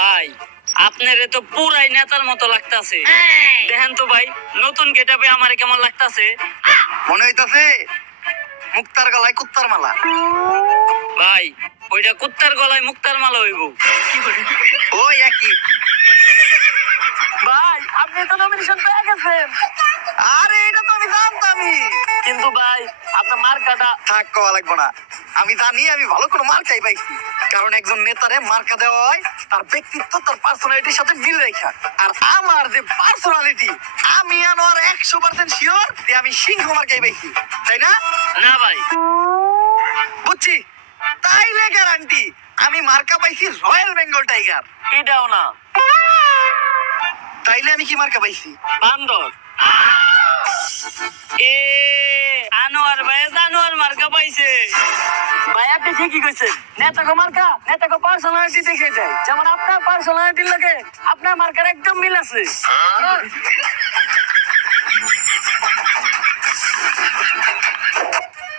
ভাই আপনারে তো পুরাই নেতার মতো লাগতাছে। দেখেন তো ভাই নতুন গেটআপে আমারে কেমন লাগতাছে। মনে হইতাছে মুক্তার গলায় কুত্তার মালা। ভাই ওইটা কুত্তার গলায় মুক্তার মালা হইব। ওই একই। ভাই আপনি তো নমিনেশন পেয়ে গেছেন। আরে এটা তো আমি জানতামই, কিন্তু ভাই আপনার মার্কাটা থাক কওয়া লাগবো না। আমি জানি আমি ভালো কোনো মার্কাই পাইছি, কারণ একজন নেতারে মার্কা দেওয়া হয় তার ব্যক্তিত্ব তার পার্সোনালিটির সাথে মিল রেখা। আর আমার যে পার্সোনালিটি, আমি আনোয়ার 100% শিওর যে আমি সিংহ মার্কাই পাইছি, তাই না? না ভাই বুঝছি, তাইলে গ্যারান্টি আমি মার্কা পাইছি রয়্যাল বেঙ্গল টাইগার। এটাও না। তাইলে আমি কি মার্কা পাইছি? বান্দর। এ আনোয়ার ভাই জানোয়ার মার্কা পাইছে। ভাই আপনি ঠিকই কইছেন, নেতাকে মার্কা নেতাকে পার্সোনালিটি দেখে যায়। যেমন আপনার পার্সোনালিটির লগে আপনার মার্কার একদম মিল আছে।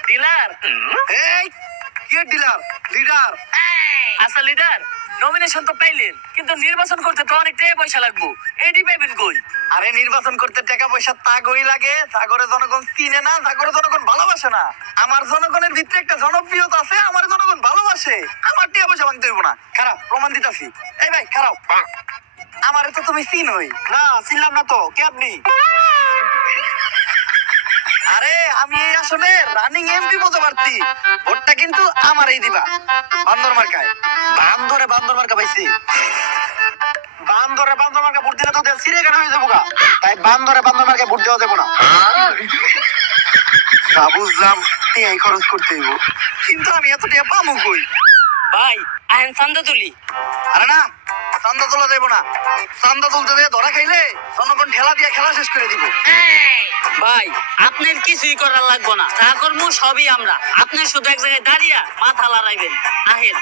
ডিলার। এই কি ডিলার? লিডার। আচ্ছা লিডার, নমিনেশন তো পাইলেন, কিন্তু নির্বাচন করতে তো অনেক টাকা পয়সা লাগবো, এডি পাইবেন কই? আরে নির্বাচন করতে টাকা পয়সা তাগই লাগে, সাগরে জনগণ চিনে না, সাগরে জনগণ ভালোবাসে না। আমার জনগণের ভিতরে একটা জনপ্রিয়তা আছে, আমার জনগণ ভালোবাসে। আমার টাকা পয়সা ভাঙতে হইব না। খারাপ প্রমাণ দিতাছি। এই ভাই খারাপ, আমারে তো তুমি চিনোই না। চিনলাম না তো, কে আপনি? আরে আমি এই আসলে রানিং এমপি বলতে পারছি। ভোটটা কিন্তু আমারই দিবা, বান্দর মার্কায়। বান্দর মার্কা পাইছি। বান্দর মার্কা ভোট দিলে তো সিরে কেন হয়ে যাবো গা, তাই বান্দর মার্কা ভোট দেওয়া যাবো না। তা বুঝলাম, টিয়াই খরচ করতে হইব, কিন্তু আমি এত টিয়া পামু কই? ভাই আহেন চান্দা তুলি। আরে না, চান্দা তোলা যাইব না। চান্দা তুলতে দিয়ে ধরা খাইলে জনগণ ঠেলা দিয়ে খেলা শেষ করে দিব। ভাই আপনার কিছুই করার লাগবো না, যা করবো সবই আমরা। আপনি শুধু এক জায়গায় দাঁড়িয়ে মাথা লড়াইবেন। আহেন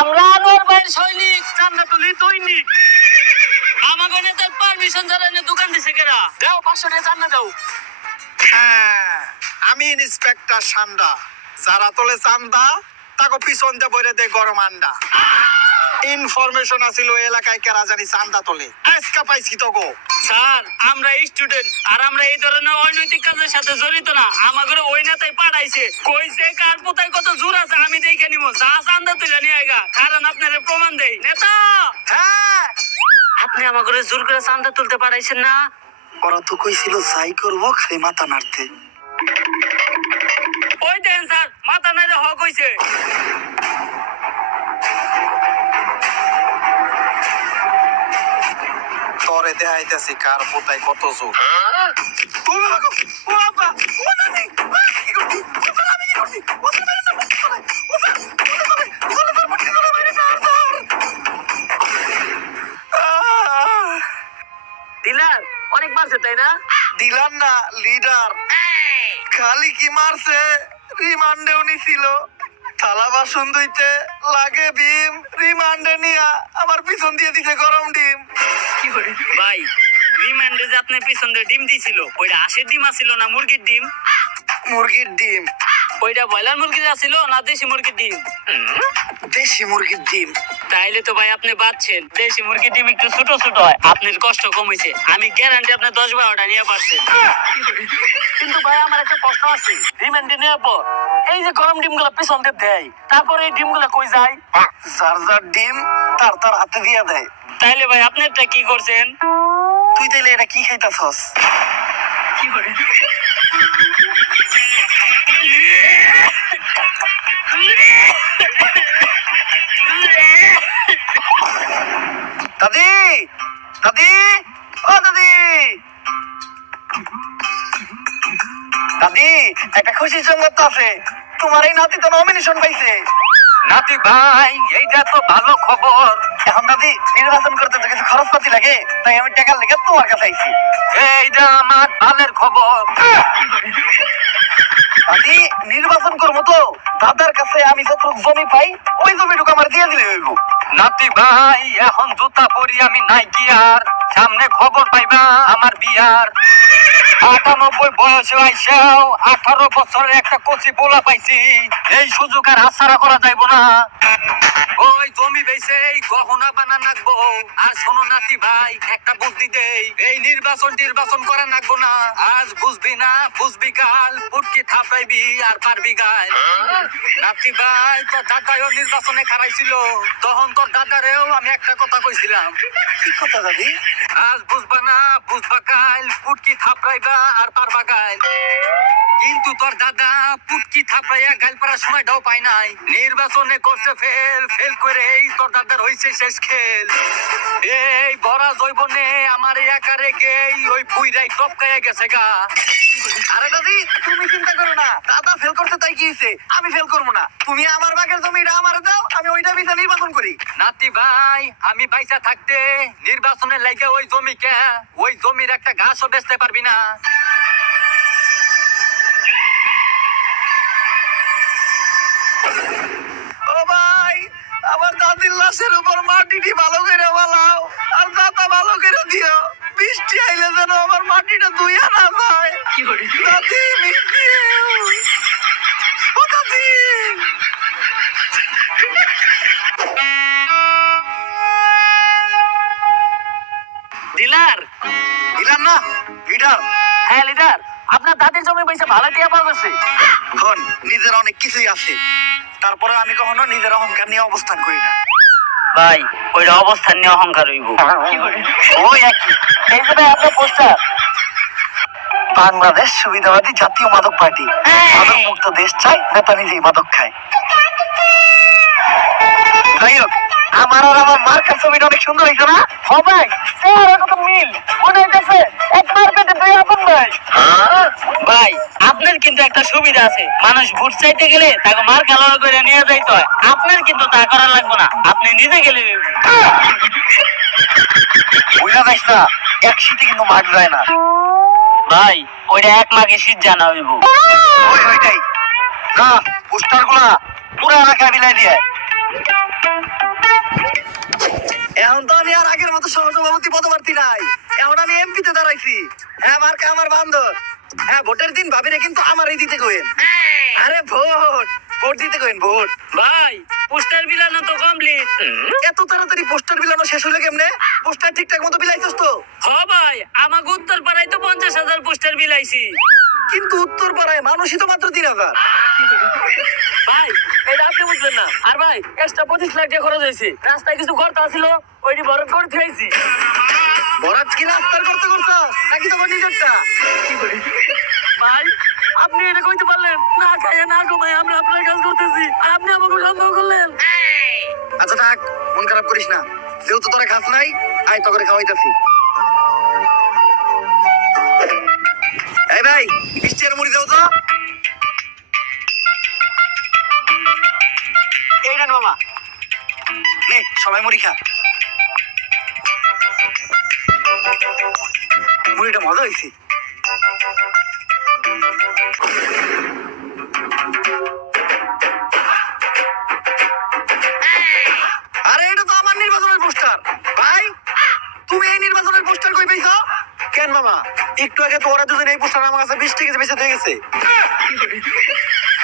আমরা আনোয়ার ভাইয়ের সৈনিক, চান্দা তুলি দৈনিক। আমাকে নেতার পারমিশন ছাড়া এনে দোকান দিছে কেরা? দাও 500 টাকা চান্দা দাও। হ্যাঁ, আমি ইন্সপেক্টর সান্ডা। যারা তোলে চান্দা তাকে পিছন দিয়ে বইরে দেয় গরম আন্ডা। ইনফরমেশন আছিল এলাকায় কেরা জানি চান্দা তোলে, আজকা পাইছি তো গো। স্যার আমরা স্টুডেন্ট, আর আমরা এই ধরনের অনৈতিক কাজের সাথে জড়িত না। আমাদের ওই নেতাই পাঠাইছে, কইছে কার পোতায় কত জোর আছে আমি দেখে নিব। যা চান্দা তুলে নিয়ে আইগা, কারণ আপনার প্রমাণ দেই। নেতা হ্যাঁ, আপনি আমাকে জোর করে চান্দা তুলতে পারাইছেন না। ওরা তো কইছিল যাই করবো খালি মাথা নাড়তে। ওই দেন স্যার, মাথা নাইলে হক হইছে। তরে দেখাইতেছি কার পোতায় কত জোর। ডিলার অনেক মারছে তাই না? দিলাম না লিডার, খালি কি মারছে, রিমান্ডেও নিছিল। থালা বাসন ধুইতে লাগে ভীম, রিমান্ডে নিয়া আমার পিছন দিয়ে দিছে গরম ডিম। ভাই রিমান্ডে যে আপনার পিছন দিয়ে ডিম দিছিল, ওইটা হাঁসের ডিম আছিল না মুরগির ডিম? মুরগির ডিম। ওইটা ব্রয়লার মুরগির আছিল না দেশি মুরগির ডিম? দেশি মুরগির ডিম। তাইলে তো ভাই আপনি বাঁচছেন। দেশি মুরগির ডিম একটু ছোট ছোট হয়, আপনার কষ্ট কমেছে। আমি গ্যারান্টি আপনি 10-12টা নিয়ে পারছেন। কিন্তু ভাই আমার একটা প্রশ্ন আছে, রিমান্ডে নেওয়ার পর এই যে গরম ডিমগুলো পিছন দিয়ে দেয়, তারপরে এই ডিমগুলো কই যায়? যার যার ডিম তার তার হাতে দিয়ে দেয়। তাইলে ভাই আপনারটা কি করছেন? তুই তাইলে এটা কি খাইতাছস? দাদি, দাদি, ও দাদি, দাদি একটা খুশির সংবাদ তো আছে। তোমার এই নাতি তো নমিনেশন পাইছে। নাতি ভাই এইটা তো ভালো খবর। এখন দাদি নির্বাচন করতে তো কিছু খরচপাতি লাগে, তাই আমি টাকা লেগে তোমার কাছে আইছি। এইটা আমার ভালের খবর। দাদি নির্বাচন করবো তো, দাদার কাছে আমি যতটুকু জমি পাই ওই জমিটুকু আমার দিয়ে দিলে হইব। নাতি ভাই এখন জুতা পরি আমি নাইকি আর সামনে খবর পাইবা আমার বিয়ার ৯৮ বয়সে আইসাও ১৮ বছরের একটা কচি পোলা পাইছি এই সুযোগ আর হাতছাড়া করা যাইব না ওই জমি বেচে এই গহনা বানা নাকবো আর শোনো নাতি ভাই একটা বুদ্ধি দেই এই নির্বাচন করা নাকবো না আজ বুঝবি না বুঝবি কাল পুটকি থাপাইবি আর পারবি গাল নাতি ভাই তোর দাদাও নির্বাচনে খারাইছিল তখন তোর দাদারেও আমি একটা কথা কইছিলাম কি কথা দাদি? আজ বুঝবা না বুঝবা কাল পুটকি থাপড়াইবা আর পারবা গাল কিন্তু তোর দাদা পুটকি থাপড়াইয়া গাল পাড়ার সময়টাও পায় নাই নির্বাচনে করছে ফেল করেই তোর দাদার হইছে শেষ খেল এই ভরা জৈবনে আমার একা রেখে ওই পুইরাই টপকাইয়া গেছে গা আরে দাদি তুমি চিন্তা করো না, দাদা ফেল করতে তাই কি হইছে? আমি ফেল করবো না। তুমি আমার বাগের জমিটা আমারে দাও, আমি ওইটা বিচা নির্বাচন করি। নাতি ভাই আমি পয়সা থাকতে নির্বাচনের লাইগা ওই জমির একটা ঘাসও বেচতে পারবি না ও ভাই, আমার দাদির লাশের উপর মাটিটি ভালো করে বালাও আর দাতা ভালো করে দিও। বৃষ্টি আইলে যেন আমার মাটিটা ধুইয়া না যায়। দাদি বৃষ্টি, ও দাদি। ডিলার দিলাম না লিডার। হ্যাঁ লিডার, আপনার দাদির জমি পয়সা ভালো দিয়ে পাওয়া গেছে। এখন নিজের অনেক কিছুই আছে, তারপরে আমি কখনো নিজের অহংকার নিয়ে অবস্থান করি না। ভাই ওইটা অবস্থান নিয়ে অহংকার হইব। ওই একই এই যে ভাই আপনার পোস্টার, বাংলাদেশ সুবিধাবাদী জাতীয় মাদক পার্টি মাদক মুক্ত দেশ চাই, নেতা নিজেই মাদক খায়। যাই হোক, আমার আর আমার মার্কার ছবিটা অনেক সুন্দর হয়েছে না? সবাই চেহারা কত মিল মনে হইতেছে এক মার্কেটে দুই আপন ভাই। ভাই আপনার কিন্তু একটা সুবিধা আছে, মানুষ ভোট চাইতে গেলে তাকে মার কালো করে নিয়ে যাইতে হয়, আপনার কিন্তু তা করা লাগবে না, আপনি নিজে গেলে বুঝা যাইস না, এক শীতে কিন্তু মাঠ যায় না। ভাই ওইটা এক মাকে শীত জানা হইব। ওইটাই না, পোস্টার গুলা পুরো এলাকায় বিলাই দিয়ে। এখন তো আমি আর আগের মতো সহসভাপতি পদপ্রার্থী নাই, এখন আমি এমপিতে দাঁড়াইছি। হ্যাঁ মার্কা আমার বান্ধব। হ্যাঁ ভোটের দিন ভাবিরে কিন্তু আমারই দিতে কইেন। আরে ভোট দিতে কইেন, ভোট। ভাই পোস্টার বিলানো তো কমপ্লিট। এত তাড়াতাড়ি পোস্টার বিলানো শেষ হলো কেমনে? পোস্টার ঠিকঠাক মতো বিলাইছস তো? হ ভাই আমাকে উত্তর পাড়ায় তো 50,000 পোস্টার বিলাইছি। কিন্তু উত্তর পাড়ায় মানুষই তো মাত্র 3,000। ভাই এটা আপনি বুঝবেন না। আর ভাই এক্সট্রা 25 লাখ টাকা খরচ হয়েছে, রাস্তায় কিছু গর্ত ছিল ওইটি ভরত করে দিয়েছি। বরাত কি রাস্তার করতে নাকি তোমার নিজেরটা? ভাই আপনি এটা কইতে পারলেন না, খাইয়ে না ঘুমাই আমরা আপনার কাজ করতেছি আর আপনি আমাকে সন্দেহ করলেন। আচ্ছা থাক, মন খারাপ করিস না, যেহেতু তোরা খাস নাই আয় তো করে খাওয়াইতাছি। এই ভাই মিষ্টি আর মুড়ি দাও তো। এই নেন মামা, নে সবাই মুড়ি খা। মুড়িটা মজা হয়েছে। আরে এটা তো আমার নির্বাচনের পোস্টার। ভাই তুমি এই নির্বাচনের পোস্টার কই পেয়েছো? কেন মামা, একটু আগে তো ওরা দুজন এই পোস্টার আমার কাছে 20 টাকা বেঁচে হয়ে গেছে।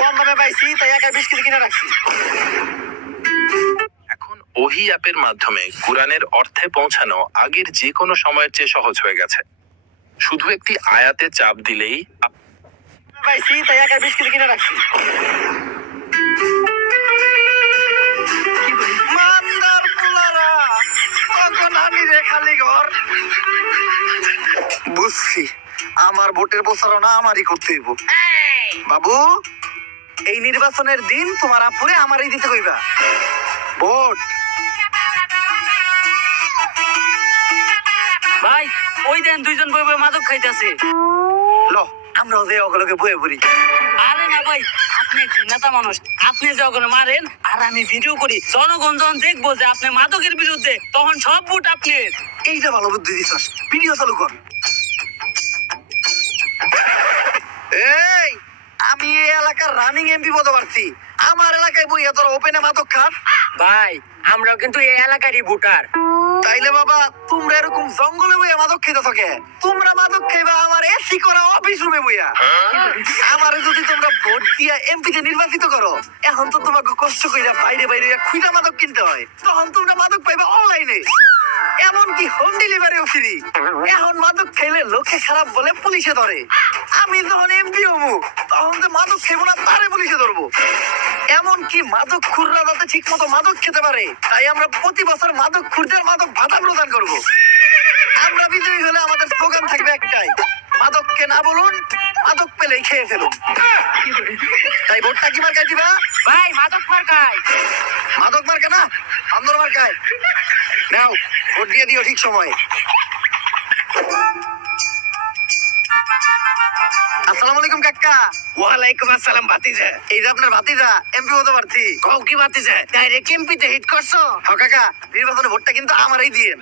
কম দামে পাইছি তাই একা 20 কেজি কিনে রাখছি। এখন ওহি অ্যাপের মাধ্যমে কুরআনের অর্থে পৌঁছানো আগের যে কোনো সময়ের চেয়ে সহজ হয়ে গেছে। শুধু একটি আয়াতে চাপ দিলেই পাইছি তাই একা 20 কেজি কিনে রাখছি। মান্দার পোলারা তখন আমি রে খালি ঘর। বুঝছি, আমার ভোটের প্রচারণা আমারই করতে হইব। বাবু এই নির্বাচনের দিন তোমার আপুরে আমারই দিতে কইবা ভোট। ভাই ওই দেন দুইজন বই বই মাদক খাইতেছে। লো আমরাও যে ওগুলোকে বয়ে পড়ি। আরে না ভাই আপনি একজন নেতা মানুষ, আপনি যখন মারেন আর আমি ভিডিও করি, জনগণ যখন দেখবো যে আপনি মাদকের বিরুদ্ধে, তখন সব ভোট আপনার। এইটা ভালো বুদ্ধি দিছস, ভিডিও চালু কর। এই আমি এই এলাকার রানিং এমপি পদপ্রার্থী, আমার এলাকায় বইয়া তোরা ওপেনে মাদক খাস? ভাই আমরাও কিন্তু এই এলাকারই ভোটার। তাইলে বাবা তোমরা এরকম জঙ্গলে বইয়া মাদক খেতে থাকে, তোমরা মাদক খাইবা আমার এসি করা অফিস রুমে বইয়া। আমারে যদি তোমরা ভোট দিয়া এমপি তে নির্বাচিত করো, এখন তো তোমাকে কষ্ট কইরা বাইরে বাইরে খুঁজা মাদক কিনতে হয়, তখন তোমরা মাদক পাইবা অনলাইনে, এমনকি হোম ডেলিভারিও ফ্রি। এখন মাদক খাইলে লোকে খারাপ বলে পুলিশে ধরে, আমি যখন এমপি হবো তখন তো মাদক খাইবো না, তারে পুলিশে ধরবো। এমনকি মাদক খুররা যাতে ঠিক মতো মাদক খেতে পারে, তাই আমরা প্রতি বছর মাদক খুরদের মাদক ভাতা প্রদান করব। আমরা বিজয়ী হলে আমাদের স্লোগান থাকবে একটাই, মাদককে না বলুন, মাদক পেলেই খেয়ে ফেলুন। তাই ভোটটা কি মার্কায় দিবা? ভাই মাদক মার্কায়। মাদক মার্কা না, আন্দোলন মার্কায় নাও, ভোট দিয়ে দিও ঠিক সময়ে। আসসালামু আলাইকুম কাকা। ওয়ালাইকুম আসসালাম ভাতিজা। এই যে আপনার ভাতিজা এমপি হতে পারছি। কও কি ভাতিজা, ডাইরেক্ট এমপিতে হিট করছো? হ্যাঁ কাকা, নির্বাচনে ভোটটা কিন্তু আমারই দিয়েন।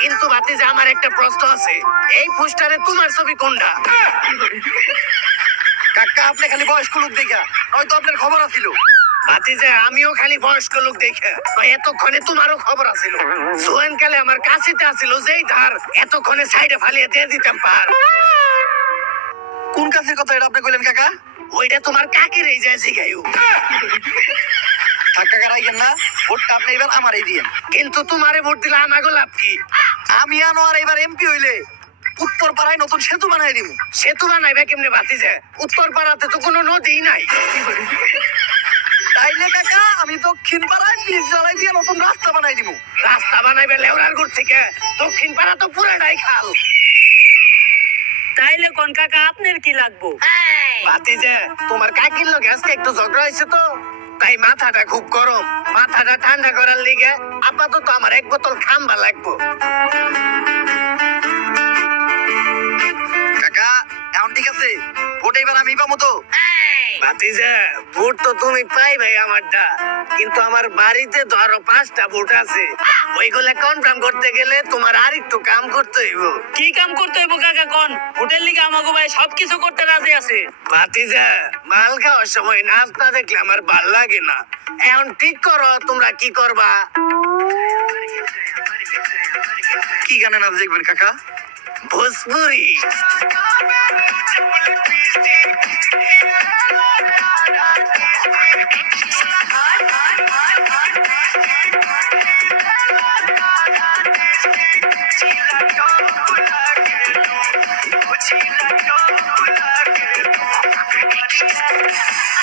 কিন্তু ভাতিজা আমার একটা প্রশ্ন আছে, এই পোস্টারে তোমার ছবি কোনটা? কাকা আপনি খালি বয়স্ক লোক দেখা, হয়তো আপনার খবর আছিল। ভাতিজা আমিও খালি বয়স্ক লোক দেখে, তো এতক্ষণে তোমারও খবর আছিল। জোয়ান কালে আমার কাছেতে আছিল যেই ধার, এতক্ষণে সাইডে ফালিয়ে দিয়ে দিতাম পার। কোন কাছের কথা এটা আপনি কইলেন কাকা? ওইটা তোমার কাকের এই যায় জিগাইও। থাক কাকা রাইগেন না, ভোটটা আপনি এবার আমারই দিয়েন। কিন্তু তোমারে ভোট দিলে আমাকে লাভ কি? আমি আনোয়ার এবার এমপি হইলে উত্তর পাড়ায় নতুন সেতু বানাই দিব। সেতু বানাইবে কেমনে ভাতিজা? উত্তর পাড়াতে তো কোনো নদী নাই। তাইলে কাকা আমি দক্ষিণ পাড়ায় পিচ জ্বালাই দিয়ে নতুন রাস্তা বানাই দিব। রাস্তা বানাইবে লেউরার গুড় থেকে, দক্ষিণ পাড়া তো পুরাটাই খাল। তাইলে কোন কাকা আপনার কি লাগবো? ভাতিজা তোমার কাকির লোক আজকে একটু ঝগড়া হয়েছে তো, তাই মাথাটা খুব গরম। মাথাটা ঠান্ডা করার লিগে আপাতত আমার এক বোতল খাম্বা লাগবো। কাকা এখন ঠিক আছে, ভোট এবার আমি পাবো তো? ভাতিজা ভোট তো তুমি পাই ভাই আমারটা, কিন্তু আমার বাড়িতে তো আরো 5টা ভোট আছে, ওইগুলো কনফার্ম করতে গেলে তোমার আর একটু কাম করতে হইব। কি কাম করতে হইব কাকা কোন? হোটেল লিগে আমাকে ভাই সবকিছু করতে রাজি আছে। ভাতিজা মাল খাওয়ার সময় নাচ না দেখলে আমার ভাল লাগে না। এখন ঠিক করো তোমরা কি করবা। কি গানে নাচ দেখবেন কাকা? ভোজপুরি।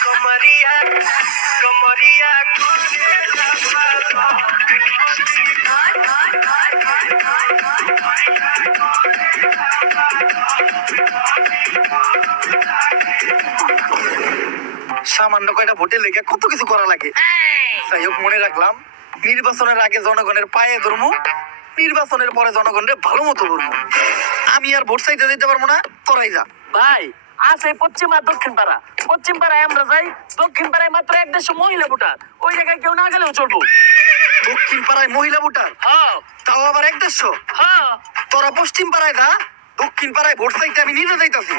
কমরিয়া কমরিয়া সামান্য কয়টা ভোটে লেগে কত কিছু করা লাগে। যাই হোক মনে রাখলাম, নির্বাচনের আগে জনগণের পায়ে ধরবো, নির্বাচনের পরে জনগণের ভালো মতো ধরবো। আমি আর ভোট চাইতে দিতে পারবো না, তোরাই যা। ভাই আছে পশ্চিম আর দক্ষিণ পাড়া। পশ্চিম পাড়ায় আমরা যাই, দক্ষিণ পাড়ায় মাত্র 150 মহিলা ভোটার, ওই জায়গায় কেউ না গেলেও চলবো। দক্ষিণ পাড়ায় মহিলা ভোটার, হ্যাঁ তাও আবার 150। হ্যাঁ তোরা পশ্চিম পাড়ায় যা, দক্ষিণ পাড়ায় ভোট চাইতে আমি নিজে যাইতাছি।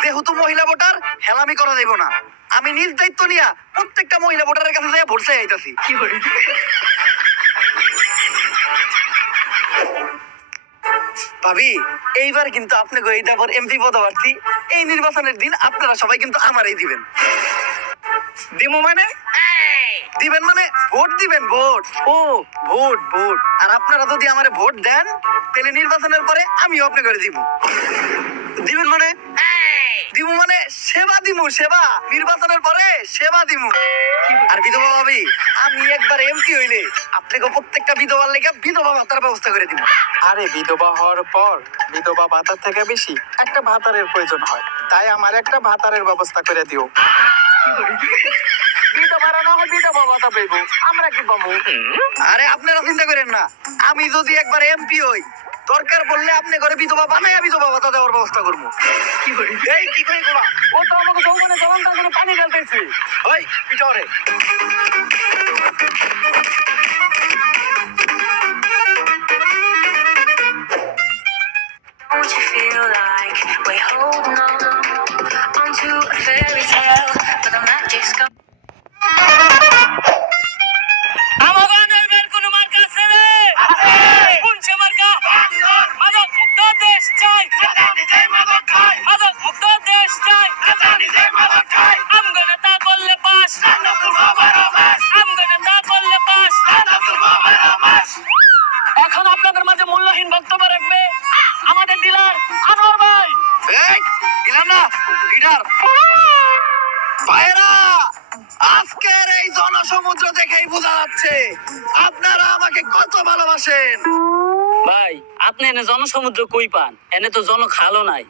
যেহেতু মহিলা ভোটার, হেলামি করা যাইব না। আমি নিজ দায়িত্ব নিয়া প্রত্যেকটা মহিলা ভোটারের কাছে যাই ভোট চাই আইতাছি। ভাবি এইবার কিন্তু আপনাকে এই দেবর এমপি পদপ্রার্থী, এই নির্বাচনের দিন আপনারা সবাই কিন্তু আমারই দিবেন। দিমু মানে? দিবেন মানে ভোট দিবেন, ভোট। ও ভোট ভোট। আর আপনারা যদি আমারে ভোট দেন, তাহলে নির্বাচনের পরে আমিও আপনাকে করে দিব। দিবেন মানে? দিব মানে সেবা দিমু, সেবা। নির্বাচনের পরে সেবা দিমু। আর বিধবা ভাবি, আমি একবার এমপি হইলে আপনাকে প্রত্যেকটা বিধবার লেগে বিধবা ভাতার ব্যবস্থা করে দিব। আরে বিধবা হওয়ার পর বিধবা ভাতার থেকে বেশি একটা ভাতারের প্রয়োজন হয়, তাই আমার একটা ভাতারের ব্যবস্থা করে দিও। বিধবারা না হয় বিধবা ভাতা পাইবো, আমরা কি পাবো? আরে আপনারা চিন্তা করেন না, আমি যদি একবার এমপি হই, দরকার পড়লে আপনি ঘরে বিধবা বানাইয়া বিধবা ভাতা দেওয়ার ব্যবস্থা করবো। এই কি করে গোলা? ও তো আমাকে যৌবনে জ্বলন্ত আগুনে পানি ঢালতেছে। ওই পিছনে Don't you feel like we're holding on onto a fairy tale, but the magic's gone? আমাকে ভাইরা লিডার ভাইরা, আজকের এই জনসমুদ্র দেখেই বোঝা যাচ্ছে আপনারা আমাকে কত ভালোবাসেন। ভাই আপনি এনে জনসমুদ্র কই পান? এনে তো জন খালও নাই।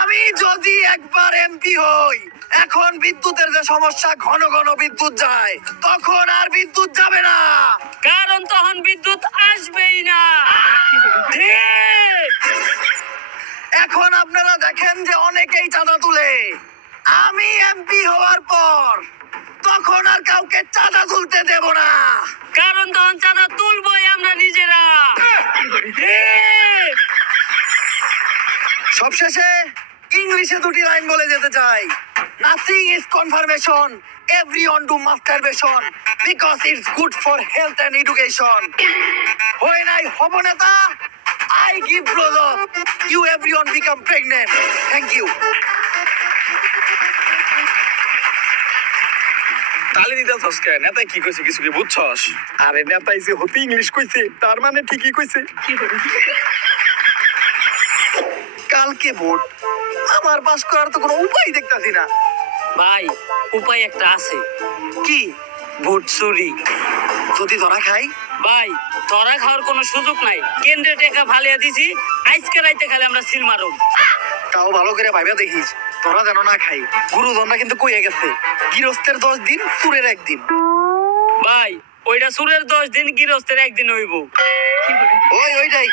আমি যদি একবার এমপি হই, এখন বিদ্যুতের যে সমস্যা, ঘন ঘন বিদ্যুৎ যায়, তখন আর বিদ্যুৎ যাবে না। কারণ তখন বিদ্যুৎ আসবেই না। ঠিক। এখন আপনারা দেখেন যে অনেকেই চাঁদা তুলে। আমি এমপি হওয়ার পর তখন আর কাউকে চাঁদা তুলতে দেব না। কারণ তখন চাঁদা তুলবই আমরা নিজেরা। ঠিক। সবশেষে ইংলিশে দুটি লাইন বলে যেতে চাই। Nothing is confirmation, everyone do masturbation, because it's good for health and education. When I হব নেতা, I give brother, you everyone become pregnant. Thank you. তালি দিতেছস কে? নেতাই কি কইছে কিছু কি বুঝছস? আরে নেতাই যে হতে ইংলিশ কইছে তার মানে ঠিকই কইছে। কালকে ভোট, আমার পাস করার তো কোনো উপায় দেখতাছি না। ভাই উপায় একটা আছে। কি? ভোট চুরি। যদি ধরা খাই? ভাই ধরা খাওয়ার কোনো সুযোগ নাই। কেন্দ্রে টাকা ফালিয়ে দিছি, আজকে রাইতে খালি আমরা সিল মারব। তাও ভালো করে ভাইবা দেখিস, ধরা যেন না খাই। গুরুজনরা কিন্তু কইয়া গেছে, গৃহস্থের 10 দিন, চুরের 1 দিন। ভাই ওইটা সুরের 10 দিন, গৃহস্থের 1 দিন হইব। ওইটাই।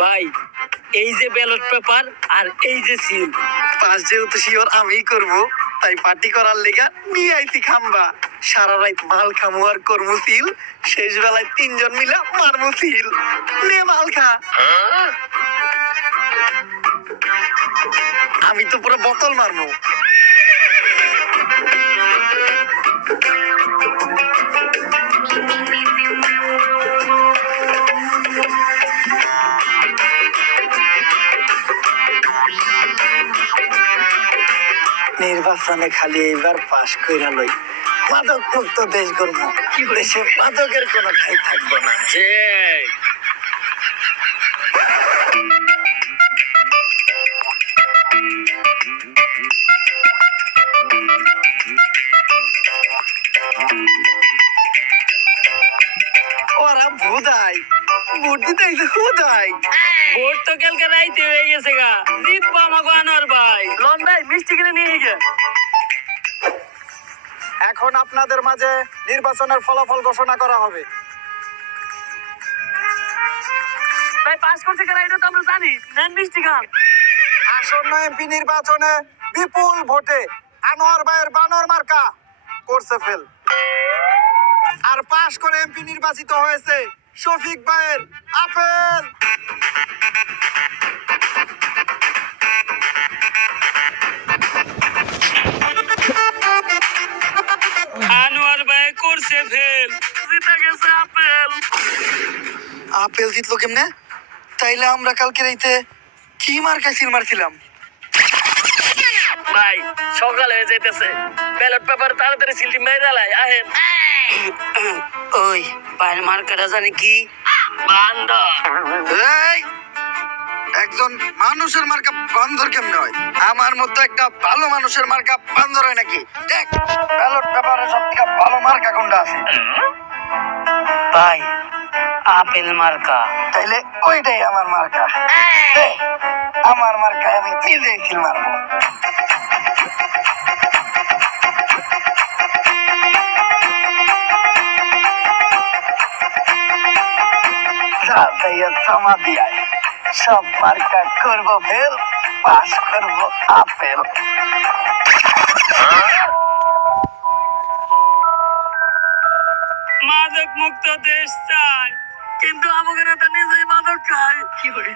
ভাই এই যে ব্যালট পেপার আর এই যে সিল, পাস যেহেতু শিওর আমিই করব, তাই পার্টি করার লেগা নিয়ে আইছি খাম্বা। সারা রাত মাল খামু আর করমু সিল, শেষ বেলায় 3 জন মিলা মারমু সিল। নে মাল খা। আমি তো পুরো বোতল মারমু। নির্বাচনে খালি এইবার পাশ কইরা লই, মাদক মুক্ত দেশ গড়ব। দেশে মাদকের কোনো ঠাই থাকবো না। ওরা ভুদাই, ভোট দিতে আইছে হুদাই। ভোট তো কালকে রাইতে হয়ে গেছে গা। জিতবো আমাকে আনোয়ার ভাই। লন ভাই মিষ্টি কিনে নিয়ে গে। এখন আপনাদের মাঝে নির্বাচনের ফলাফল ঘোষণা করা হবে। ভাই পাস করছে কেন এটা তো আমরা জানি। নেন মিষ্টি খান। আসন্ন এমপি নির্বাচনে বিপুল ভোটে আনোয়ার ভাইয়ের বানর মার্কা করছে ফেল। আর পাশ করে এমপি নির্বাচিত হয়েছে শফিক ভাইয়ের আপেল। আনোয়ার ভাই করছে ফেল, জিতা গেছে আপেল। আপেল জিতলো কেমনে? তাইলে আমরা কালকে রাইতে কি মার্কা সিল মারছিলাম? ভাই সকাল হয়ে যাইতেছে, ব্যালট পেপার তাড়াতাড়ি সিলটি মেরে লাই। আহেন। ওই পায়ের মার্কাটা জানি কি? বান্দর। এই, একজন মানুষের মার্কা বান্দর কেমনে হয়? আমার মতো একটা ভালো মানুষের মার্কা বান্দর হয় নাকি? দেখ ব্যালট পেপারে সব থেকে ভালো মার্কা কোনটা আছে? ভাই আপেল মার্কা। তাইলে ওইটাই আমার মার্কা। দে, আমার মার্কা আমি নিজেই সিল মারবো। জমা দিয়ায় সব মার্কা করবো ফেল, পাস করবো আপেল। মাদক মুক্ত দেশ চাই, কিন্তু আমাকে নেতা নিজেই মাদক খায়। কি করে?